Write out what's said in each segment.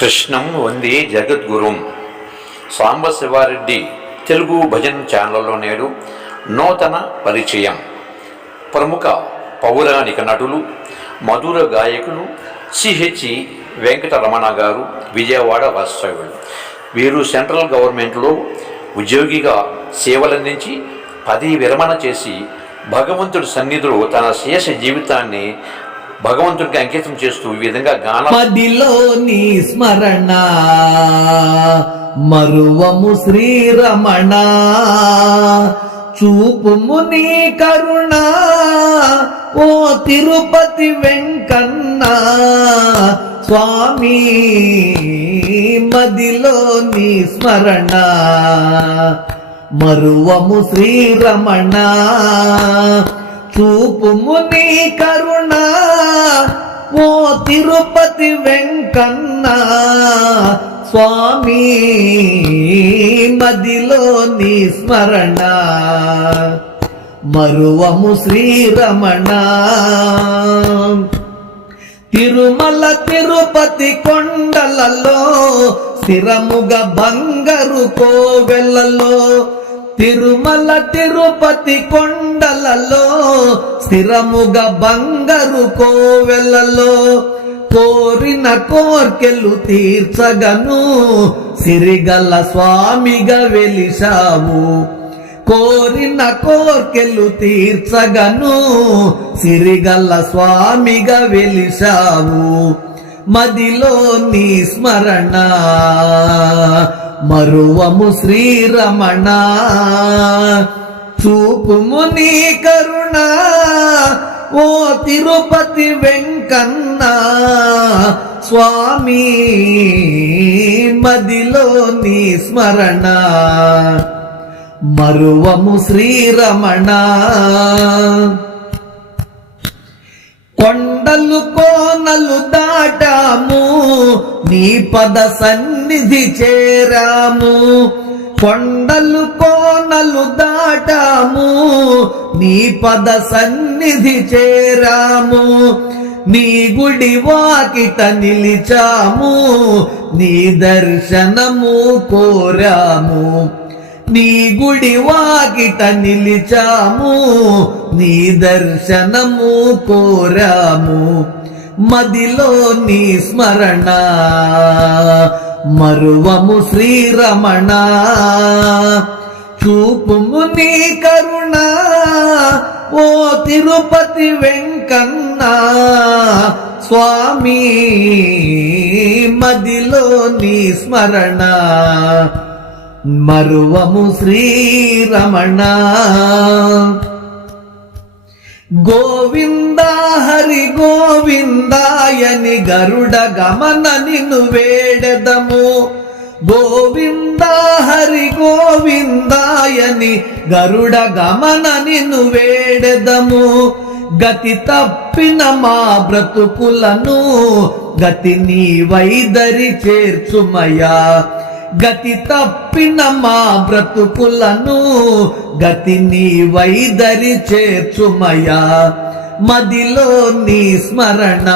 కృష్ణం వందే జగద్గురుం. సాంబశివారెడ్డి తెలుగు భజన్ ఛానల్లో నేడు నూతన పరిచయం. ప్రముఖ పౌరాణిక నటులు, మధుర గాయకులు సిహెచ్ వెంకటరమణ గారు విజయవాడ వాస్తవ్యులు. వీరు సెంట్రల్ గవర్నమెంట్లో ఉద్యోగిగా సేవలందించి పదవి విరమణ చేసి భగవంతుడి సన్నిధిలో తన శేష జీవితాన్ని భగవంతుడికి అంకితం చేస్తూ ఈ విధంగా మదిలోని స్మరణ మరువము శ్రీరమణ, చూపుము నీ కరుణ ఓ తిరుపతి వెంకన్న స్వామి. మదిలోని స్మరణ మరువము శ్రీరమణ, చూపుము నీ కరుణ ఓ తిరుపతి వెంకన్న స్వామి. మదిలోని స్మరణ మరువము శ్రీరమణ. తిరుమల తిరుపతి కొండలలో స్థిరముగా బంగారు కోవెలలో, తిరుమల తిరుపతి కొండలలో స్థిరముగా బంగారు కోవెలలో, కోరిన కోర్కెలు తీర్చగను సిరిగల స్వామిగా వెలిసావు. కోరిన కోర్కెలు తీర్చగను సిరిగల స్వామిగా వెలిసావు. మదిలోని స్మరణ మరువము శ్రీరమణ, చూపుము నీ కరుణ ఓ తిరుపతి వెంకన్న స్వామి. మదిలోని స్మరణ మరువము శ్రీరమణ. కొండలు కోనలు దాటాము నీ పద సన్నిధి చేరాము. కొండలు కోనలు దాటాము నీ పద సన్నిధి చేరాము. నీ గుడి వాకిట నిలిచాము, నీ దర్శనము కోరాము. నీ గుడి వాకిట నిలిచాము, నీ దర్శనము కోరాము. మదిలోని స్మరణ మరువము శ్రీరమణ, చూపుము నీ కరుణ ఓ తిరుపతి వెంకన్న స్వామి. మదిలోని స్మరణ మరువము శ్రీరమణ. గోవింద హరి గోవిందాయని గరుడ గమన నిన్ను వేడెదము. గోవింద హరి గోవిందాయని గరుడ గమన నిన్ను వేడెదము. గతి తప్పిన మా బ్రతుకులను గతి నీ వైదరి చేర్చుమయా. గతి తప్పిన మా బ్రతుకులను గతి నీ వైదరి చేర్చుమయా. మదిలోని స్మరణ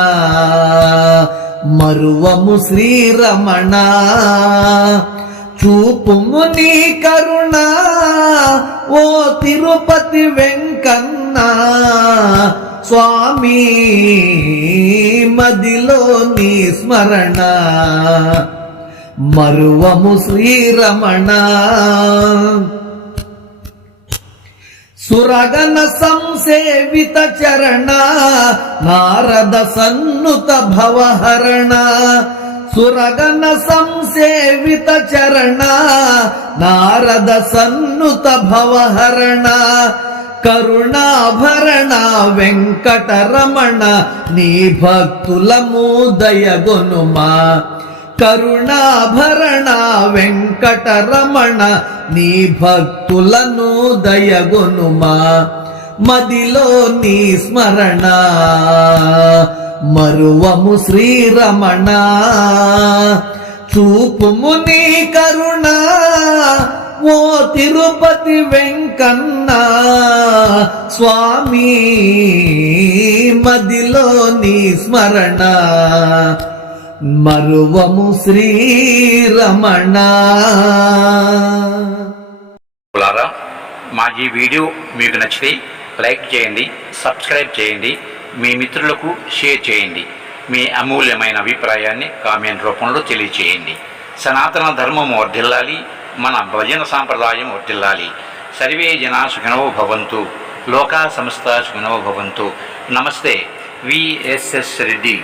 మరువము శ్రీరమణ, చూపుము నీ కరుణ ఓ తిరుపతి వెంకన్న స్వామి. మదిలోని స్మరణ మరువము శ్రీరమణ. సురగణ సంసేవిత చరణ నారద సన్నుత భవహరణ. సురగణ సంసేవిత చరణ నారద సన్నుత భవహరణ. కరుణాభరణ వెంకటరమణ నీ భక్తులము దయగొనుమా. కరుణాభరణ వెంకటరమణ నీ భక్తులను దయగొనుమా. మదిలోని స్మరణ మరువము శ్రీరమణ, చూపుము నీ కరుణ ఓ తిరుపతి వెంకన్న స్వామి. మదిలోని స్మరణ మరువము శ్రీరమణ. పులారా, మా ఈ వీడియో మీకు నచ్చితే లైక్ చేయండి, సబ్స్క్రైబ్ చేయండి, మీ మిత్రులకు షేర్ చేయండి. మీ అమూల్యమైన అభిప్రాయాన్ని కామెంట్ రూపంలో తెలియచేయండి. సనాతన ధర్మం వర్ధిల్లాలి, మన భజన సాంప్రదాయం వర్ధిల్లాలి. సర్వే జనా సుఖినో భవంతు, లోకా సమస్త సుఖినో భవంతు. నమస్తే, విఎస్ఎస్ రెడ్డి.